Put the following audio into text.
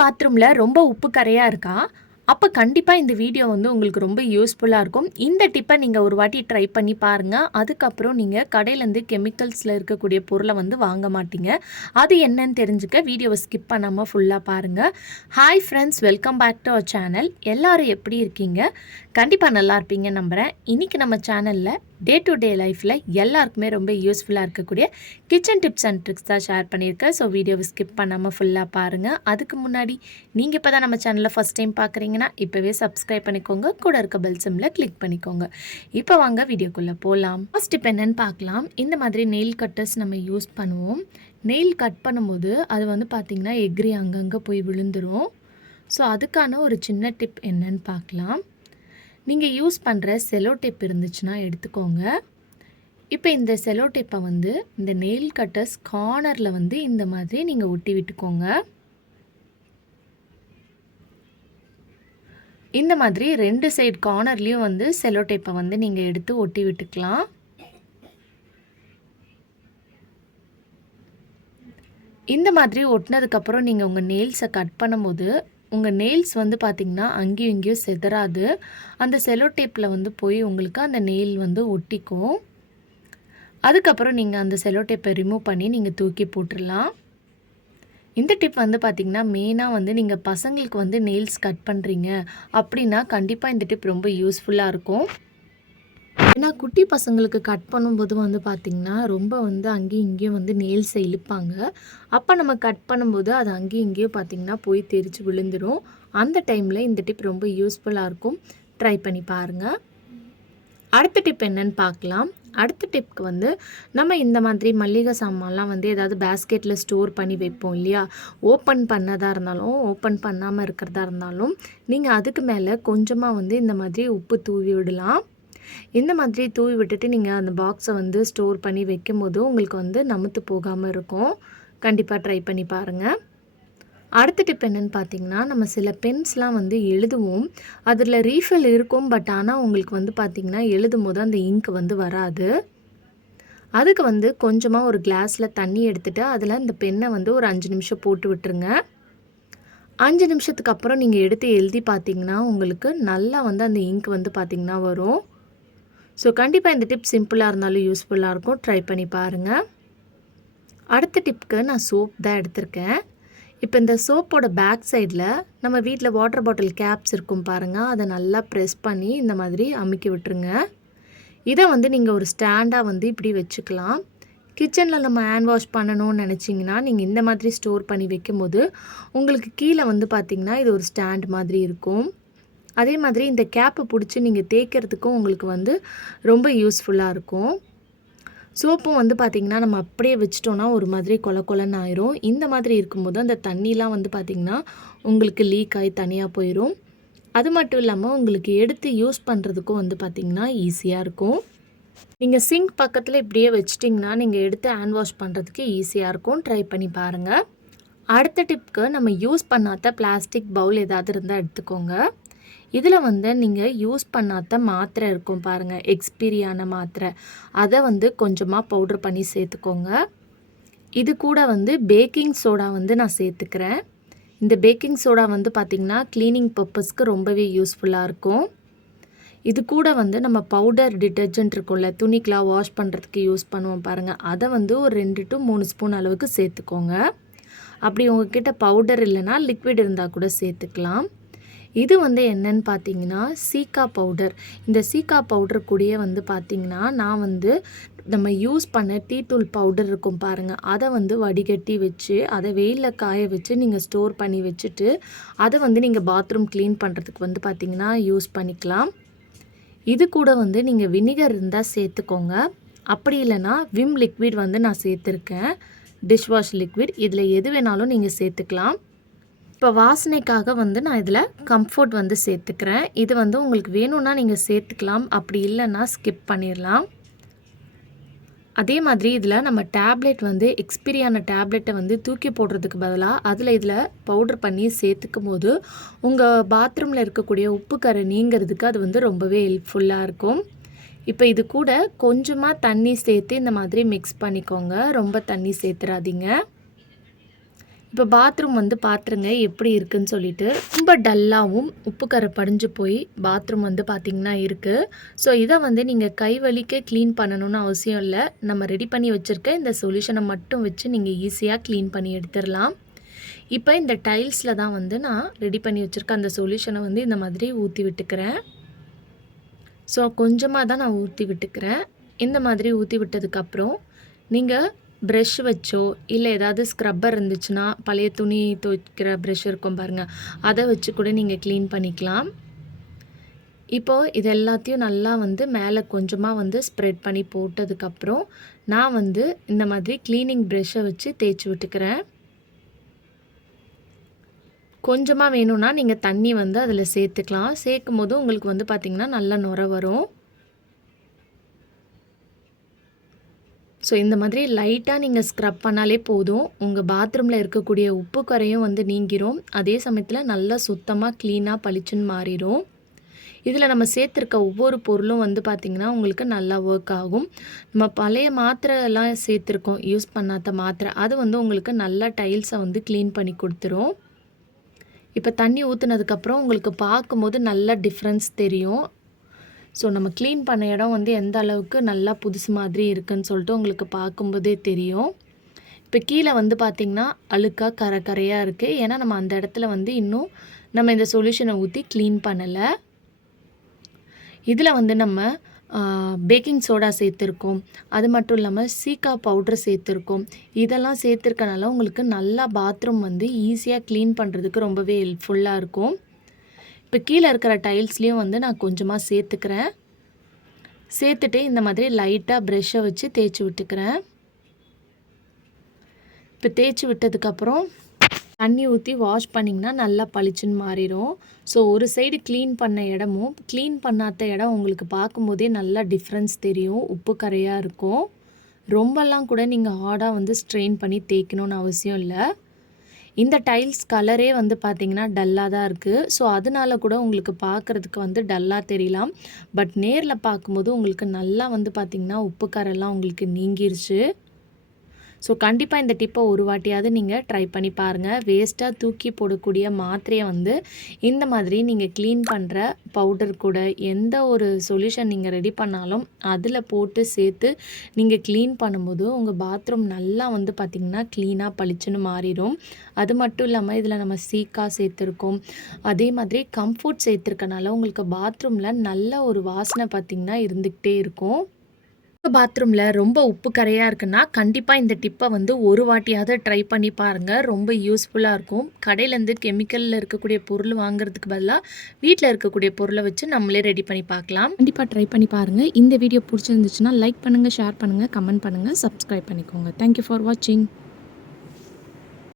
பாத்ரூமில் ரொம்ப உப்பு கரையாக இருக்கா? அப்போ கண்டிப்பாக இந்த வீடியோ வந்து உங்களுக்கு ரொம்ப யூஸ்ஃபுல்லாக இருக்கும். இந்த டிப்பை நீங்கள் ஒரு வாட்டி ட்ரை பண்ணி பாருங்கள். அதுக்கப்புறம் நீங்கள் கடையிலேருந்து கெமிக்கல்ஸில் இருக்கக்கூடிய பொருளை வந்து வாங்க மாட்டீங்க. அது என்னன்னு தெரிஞ்சுக்க வீடியோவை ஸ்கிப் பண்ணாமல் ஃபுல்லாக பாருங்கள். Hi friends, welcome back to our channel. எல்லோரும் எப்படி இருக்கீங்க? கண்டிப்பாக நல்லா இருப்பீங்கன்னு நம்புகிறேன். இன்றைக்கி நம்ம சேனலில் டே டு டே லைஃப்பில் எல்லாருக்குமே ரொம்ப யூஸ்ஃபுல்லாக இருக்கக்கூடிய கிச்சன் டிப்ஸ் அண்ட் ட்ரிக்ஸ் தான் ஷேர் பண்ணியிருக்கேன். ஸோ வீடியோவை ஸ்கிப் பண்ணாமல் ஃபுல்லாக பாருங்கள். அதுக்கு முன்னாடி நீங்கள் இப்போ தான் நம்ம சேனலில் ஃபஸ்ட் டைம் பார்க்குறீங்கன்னா இப்போவே சப்ஸ்கிரைப் பண்ணிக்கோங்க. கூட இருக்க பெல் சிம்மில் கிளிக் பண்ணிக்கோங்க. இப்போ வாங்க வீடியோக்குள்ளே போகலாம். ஃபஸ்ட் டிப் என்னென்னு பார்க்கலாம். இந்த மாதிரி நெயில் கட்டர்ஸ் நம்ம யூஸ் பண்ணுவோம். நெயில் கட் பண்ணும்போது அது வந்து பார்த்திங்கன்னா எக்ரி அங்கங்கே போய் விழுந்துடும். ஸோ அதுக்கான ஒரு சின்ன டிப் என்னன்னு பார்க்கலாம். நீங்கள் யூஸ் பண்ணுற செலோ டேப் இருந்துச்சுன்னா எடுத்துக்கோங்க. இப்போ இந்த செலோ டேப்பை வந்து இந்த நெயில் கட்டர்ஸ் கார்னரில் வந்து இந்த மாதிரி நீங்கள் ஒட்டி விட்டுக்கோங்க. இந்த மாதிரி 2 சைடு கார்னர்லேயும் வந்து செலோ டேப்பை வந்து நீங்கள் எடுத்து ஒட்டி விட்டுக்கலாம். இந்த மாதிரி ஒட்டினதுக்கப்புறம் நீங்கள் உங்கள் நெயில்ஸை கட் பண்ணும்போது உங்கள் நெயில்ஸ் வந்து பார்த்திங்கன்னா அங்கேயும் இங்கேயும் செதறாது. அந்த செலோ டேப்பில் வந்து போய் உங்களுக்கு அந்த நெயில் வந்து ஒட்டிக்கும். அதுக்கப்புறம் நீங்கள் அந்த செலோ டேப்பை ரிமூவ் பண்ணி நீங்கள் தூக்கி போட்டுடலாம். இந்த டிப் வந்து பார்த்திங்கன்னா மெயினாக வந்து நீங்கள் பசங்களுக்கு வந்து நெயில்ஸ் கட் பண்ணுறீங்க அப்படின்னா கண்டிப்பாக இந்த டிப் ரொம்ப யூஸ்ஃபுல்லாக இருக்கும். ஏன்னா குட்டி பசங்களுக்கு கட் பண்ணும்போது வந்து பார்த்திங்கன்னா ரொம்ப வந்து அங்கேயும் இங்கேயும் வந்து நெயில்ஸை இழுப்பாங்க. அப்போ நம்ம கட் பண்ணும்போது அது அங்கேயும் இங்கேயும் பார்த்திங்கன்னா போய் தெரித்து விழுந்துடும். அந்த டைமில் இந்த டிப் ரொம்ப யூஸ்ஃபுல்லாக இருக்கும். ட்ரை பண்ணி பாருங்கள். அடுத்த டிப் என்னன்னு பார்க்கலாம். அடுத்த டிப்க்கு வந்து நம்ம இந்த மாதிரி மல்லிகை சாமான்லாம் வந்து ஏதாவது பேஸ்கெட்டில் ஸ்டோர் பண்ணி வைப்போம் இல்லையா? ஓப்பன் பண்ணதாக இருந்தாலும் ஓப்பன் பண்ணாமல் இருக்கிறதா இருந்தாலும் நீங்கள் அதுக்கு மேலே கொஞ்சமாக வந்து இந்த மாதிரி உப்பு தூவி விடலாம். இந்த மாதிரி தூவி விட்டுட்டு நீங்கள் அந்த பாக்ஸை வந்து ஸ்டோர் பண்ணி வைக்கும் போது உங்களுக்கு வந்து நமுத்து போகாமல் இருக்கும். கண்டிப்பாக ட்ரை பண்ணி பாருங்கள். அடுத்த டிப் என்னென்னு பார்த்தீங்கன்னா, நம்ம சில பென்ஸ்லாம் வந்து எழுதுவோம். அதில் ரீஃபில் இருக்கும். பட் ஆனால் உங்களுக்கு வந்து பார்த்திங்கன்னா எழுதும் போது அந்த இங்க் வந்து வராது. அதுக்கு வந்து கொஞ்சமாக ஒரு கிளாஸில் தண்ணி எடுத்துகிட்டு அதில் இந்த பென்னை வந்து ஒரு 5 நிமிஷம் போட்டு விட்டுருங்க. 5 நிமிஷத்துக்கு அப்புறம் நீங்கள் எடுத்து எழுதி பார்த்தீங்கன்னா உங்களுக்கு நல்லா வந்து அந்த இங்க் வந்து பார்த்திங்கன்னா வரும். ஸோ கண்டிப்பாக இந்த டிப் சிம்பிளாக இருந்தாலும் யூஸ்ஃபுல்லாக இருக்கும். ட்ரை பண்ணி பாருங்கள். அடுத்த டிப்க்கு நான் சோப் தான் எடுத்திருக்கேன். இப்போ இந்த சோப்போட பேக் சைடில் நம்ம வீட்டில் வாட்டர் பாட்டில் கேப்ஸ் இருக்கும் பாருங்கள், அதை நல்லா ப்ரெஸ் பண்ணி இந்த மாதிரி அமுக்கி விட்டுருங்க. இதை வந்து நீங்கள் ஒரு ஸ்டாண்டாக வந்து இப்படி வச்சுக்கலாம். கிச்சனில் நம்ம ஹேண்ட் வாஷ் பண்ணணும்னு நினச்சிங்கன்னா நீங்கள் இந்த மாதிரி ஸ்டோர் பண்ணி வைக்கும்போது உங்களுக்கு கீழே வந்து பார்த்திங்கன்னா இது ஒரு ஸ்டாண்ட் மாதிரி இருக்கும். அதே மாதிரி இந்த கேப்பை பிடிச்சி நீங்கள் தேய்க்கிறதுக்கும் உங்களுக்கு வந்து ரொம்ப யூஸ்ஃபுல்லாக இருக்கும். சோப்பும் வந்து பார்த்திங்கன்னா நம்ம அப்படியே வச்சிட்டோன்னா ஒரு மாதிரி கொல கொலன்னு ஆயிரும். இந்த மாதிரி இருக்கும்போது அந்த தண்ணிலாம் வந்து பார்த்திங்கன்னா உங்களுக்கு லீக் ஆகி தனியாக போயிடும். அது மட்டும் இல்லாமல் உங்களுக்கு எடுத்து யூஸ் பண்ணுறதுக்கும் வந்து பார்த்திங்கன்னா ஈஸியாக இருக்கும். நீங்கள் சிங்க் பக்கத்தில் இப்படியே வச்சிட்டிங்கன்னா நீங்கள் எடுத்து ஹேண்ட் வாஷ் பண்ணுறதுக்கு ஈஸியாக இருக்கும். ட்ரை பண்ணி பாருங்கள். அடுத்த டிப்க்கு நம்ம யூஸ் பண்ணாத பிளாஸ்டிக் பவுல் ஏதாவது இருந்தால் எடுத்துக்கோங்க. இதில் வந்து நீங்கள் யூஸ் பண்ணாத மாத்திரை இருக்கும் பாருங்கள், எக்ஸ்பீரியான மாத்திரை, அதை வந்து கொஞ்சமாக பவுட்ரு பண்ணி சேர்த்துக்கோங்க. இது கூட வந்து பேக்கிங் சோடா வந்து நான் சேர்த்துக்கிறேன். இந்த பேக்கிங் சோடா வந்து பார்த்திங்கன்னா க்ளீனிங் பர்பஸ்க்கு ரொம்பவே யூஸ்ஃபுல்லாக இருக்கும். இது கூட வந்து நம்ம பவுடர் டிட்டர்ஜென்ட் இருக்கும்ல, துணிக்கெலாம் வாஷ் பண்ணுறதுக்கு யூஸ் பண்ணுவோம் பாருங்கள், அதை வந்து ஒரு 2 to 3 ஸ்பூன் அளவுக்கு சேர்த்துக்கோங்க. அப்படி உங்கள்கிட்ட பவுடர் இல்லைனா லிக்விட் இருந்தால் கூட சேர்த்துக்கலாம். இது வந்து என்னன்னு பார்த்தீங்கன்னா சீக்கா பவுடர். இந்த சீக்கா பவுடர் கூடயே வந்து பார்த்திங்கன்னா நான் வந்து நம்ம யூஸ் பண்ண டீத்தூள் பவுடர் இருக்கும் பாருங்கள், அதை வந்து வடிகட்டி வச்சு அதை வெயிலில் காய வச்சு நீங்கள் ஸ்டோர் பண்ணி வச்சுட்டு அதை வந்து நீங்கள் பாத்ரூம் க்ளீன் பண்ணுறதுக்கு வந்து பார்த்திங்கன்னா யூஸ் பண்ணிக்கலாம். இது கூட வந்து நீங்கள் வினிகர் இருந்தால் சேர்த்துக்கோங்க. அப்படி இல்லைனா விம் லிக்விட் வந்து நான் சேர்த்துருக்கேன், டிஷ்வாஷ் லிக்விட். இதில் எது வேணாலும் நீங்கள் சேர்த்துக்கலாம். இப்போ வாசனைக்காக வந்து நான் இதில் கம்ஃபோர்ட் வந்து சேர்த்துக்கிறேன். இது வந்து உங்களுக்கு வேணும்னா நீங்கள் சேர்த்துக்கலாம், அப்படி இல்லைன்னா ஸ்கிப் பண்ணிடலாம். அதே மாதிரி இதில் நம்ம டேப்லெட் வந்து எக்ஸ்பீரியான டேப்லெட்டை வந்து தூக்கி போடுறதுக்கு பதிலாக இதில் பவுடர் பண்ணி சேர்த்துக்கும் போது உங்கள் பாத்ரூமில் இருக்கக்கூடிய உப்பு கரை நீங்கிறதுக்கு அது வந்து ரொம்பவே ஹெல்ப்ஃபுல்லாக இருக்கும். இப்போ இது கூட கொஞ்சமாக தண்ணி சேர்த்து இந்த மாதிரி மிக்ஸ் பண்ணிக்கோங்க. ரொம்ப தண்ணி சேர்த்துறாதீங்க. இப்போ பாத்ரூம் வந்து பார்த்துருங்க எப்படி இருக்குன்னு சொல்லிட்டு. ரொம்ப டல்லாகவும் உப்பு கரை படிஞ்சு போய் பாத்ரூம் வந்து பார்த்திங்கன்னா இருக்குது. ஸோ இதை வந்து நீங்கள் கை வலிக்க க்ளீன் பண்ணணும்னு அவசியம் இல்லை. நம்ம ரெடி பண்ணி வச்சுருக்க இந்த சொல்யூஷனை மட்டும் வச்சு நீங்கள் ஈஸியாக க்ளீன் பண்ணி எடுத்துடலாம். இப்போ இந்த டைல்ஸில் தான் வந்து நான் ரெடி பண்ணி வச்சுருக்க அந்த சொல்யூஷனை வந்து இந்த மாதிரி ஊற்றி விட்டுக்கிறேன். ஸோ கொஞ்சமாக தான் நான் ஊற்றி விட்டுக்கிறேன். இந்த மாதிரி ஊற்றி விட்டதுக்கப்புறம் நீங்கள் ப்ரஷ் வச்சோ இல்லை ஏதாவது ஸ்க்ரப்பர் இருந்துச்சுன்னா பழைய துணி துவைக்கிற ப்ரஷ் இருக்கும் பாருங்கள், அதை வச்சு கூட நீங்கள் க்ளீன் பண்ணிக்கலாம். இப்போது இது எல்லாத்தையும் நல்லா வந்து மேலே கொஞ்சமாக வந்து ஸ்ப்ரெட் பண்ணி போட்டதுக்கப்புறம் நான் வந்து இந்த மாதிரி க்ளீனிங் ப்ரஷ்ஷை வச்சு தேய்ச்சி விட்டுக்கிறேன். கொஞ்சமாக வேணும்னா நீங்கள் தண்ணி வந்து அதில் சேர்த்துக்கலாம். சேர்க்கும் போது உங்களுக்கு வந்து பார்த்திங்கன்னா நல்லா நுர வரும். ஸோ இந்த மாதிரி லைட்டாக நீங்கள் ஸ்க்ரப் பண்ணாலே போதும். உங்கள் பாத்ரூமில் இருக்கக்கூடிய உப்பு கரையும் வந்து நீங்கிரும். அதே சமயத்தில் நல்லா சுத்தமாக க்ளீனாக பளிச்சுன்னு மாறிடும். இதில் நம்ம சேர்த்துருக்க ஒவ்வொரு பொருளும் வந்து பார்த்திங்கன்னா உங்களுக்கு நல்லா ஒர்க் ஆகும். நம்ம பழைய மாத்திரைலாம் சேர்த்துருக்கோம், யூஸ் பண்ணாத மாத்திரை, அது வந்து உங்களுக்கு நல்லா டைல்ஸை வந்து க்ளீன் பண்ணி கொடுத்துரும். இப்போ தண்ணி ஊற்றுனதுக்கப்புறம் உங்களுக்கு பார்க்கும்போது நல்லா டிஃப்ரென்ஸ் தெரியும். ஸோ நம்ம க்ளீன் பண்ண இடம் வந்து எந்த அளவுக்கு நல்லா புதுசு மாதிரி இருக்குதுன்னு சொல்லிட்டு உங்களுக்கு பார்க்கும்போதே தெரியும். இப்போ கீழே வந்து பார்த்திங்கன்னா அழுக்காக கரையாக இருக்குது. ஏன்னா நம்ம அந்த இடத்துல வந்து இன்னும் நம்ம இந்த சொல்யூஷனை ஊற்றி க்ளீன் பண்ணலை. இதில் வந்து நம்ம பேக்கிங் சோடா சேர்த்துருக்கோம். அது மட்டும் இல்லாமல் சீக்கா பவுட்ரு சேர்த்துருக்கோம். இதெல்லாம் சேர்த்துருக்கனால உங்களுக்கு நல்லா பாத்ரூம் வந்து ஈஸியாக க்ளீன் பண்ணுறதுக்கு ரொம்பவே ஹெல்ப்ஃபுல்லாக இருக்கும். இப்போ கீழே இருக்கிற டைல்ஸ்லேயும் வந்து நான் கொஞ்சமாக சேர்த்துக்கிறேன். சேர்த்துட்டு இந்த மாதிரி லைட்டாக ப்ரெஷ்ஷை வச்சு தேய்ச்சி விட்டுக்கிறேன். இப்போ தேய்ச்சி விட்டதுக்கப்புறம் தண்ணி ஊற்றி வாஷ் பண்ணிங்கன்னா நல்லா பளிச்சுன்னு மாறிடும். ஸோ ஒரு சைடு க்ளீன் பண்ண இடமும் க்ளீன் பண்ணாத இடம் உங்களுக்கு பார்க்கும்போதே நல்லா டிஃப்ரென்ஸ் தெரியும். உப்பு கரையாக இருக்கும். ரொம்பலாம் கூட நீங்கள் ஹார்டாக வந்து ஸ்ட்ரெயின் பண்ணி தேய்க்கணுன்னு அவசியம் இல்லை. இந்த டைல்ஸ் கலரே வந்து பார்த்திங்கன்னா டல்லாக தான் இருக்குது. ஸோ அதனால கூட உங்களுக்கு பார்க்குறதுக்கு வந்து டல்லாக தெரியலாம். பட் நேரில் பார்க்கும்போது உங்களுக்கு நல்லா வந்து பார்த்திங்கன்னா உப்பு கரெல்லாம் உங்களுக்கு நீங்கிருச்சு. ஸோ கண்டிப்பாக இந்த டிப்பை ஒரு வாட்டியாவது நீங்கள் ட்ரை பண்ணி பாருங்கள். வேஸ்ட்டாக தூக்கி போடக்கூடிய மாத்திரையை வந்து இந்த மாதிரி நீங்கள் க்ளீன் பண்ணுற பவுடர் கூட எந்த ஒரு சொல்யூஷன் நீங்கள் ரெடி பண்ணாலும் அதில் போட்டு சேர்த்து நீங்கள் க்ளீன் பண்ணும்போது உங்கள் பாத்ரூம் நல்லா வந்து பார்த்திங்கன்னா க்ளீனாக பளிச்சுன்னு மாறிடும். அது மட்டும் இல்லாமல் இதில் நம்ம சீக்கா சேர்த்துருக்கோம். அதே மாதிரி கம்ஃபோர்ட் சேர்த்துருக்கனால உங்களுக்கு பாத்ரூமில் நல்ல ஒரு வாசனை பார்த்திங்கன்னா இருந்துக்கிட்டே இருக்கும். பாத்ரூமில் ரொம்ப உப்பு கரையாக இருக்குன்னா கண்டிப்பாக இந்த டிப்பை வந்து ஒரு வாட்டியாவது ட்ரை பண்ணி பாருங்கள். ரொம்ப யூஸ்ஃபுல்லாக இருக்கும். கடையிலேருந்து கெமிக்கலில் இருக்கக்கூடிய பொருள் வாங்குறதுக்கு பதிலாக வீட்டில் இருக்கக்கூடிய பொருளை வச்சு நம்மளே ரெடி பண்ணி பார்க்கலாம். கண்டிப்பாக ட்ரை பண்ணி பாருங்கள். இந்த வீடியோ பிடிச்சிருந்துச்சுன்னா லைக் பண்ணுங்கள், ஷேர் பண்ணுங்கள், கமெண்ட் பண்ணுங்கள், சப்ஸ்கிரைப் பண்ணிக்கோங்க. தேங்க்யூ ஃபார் வாட்சிங்.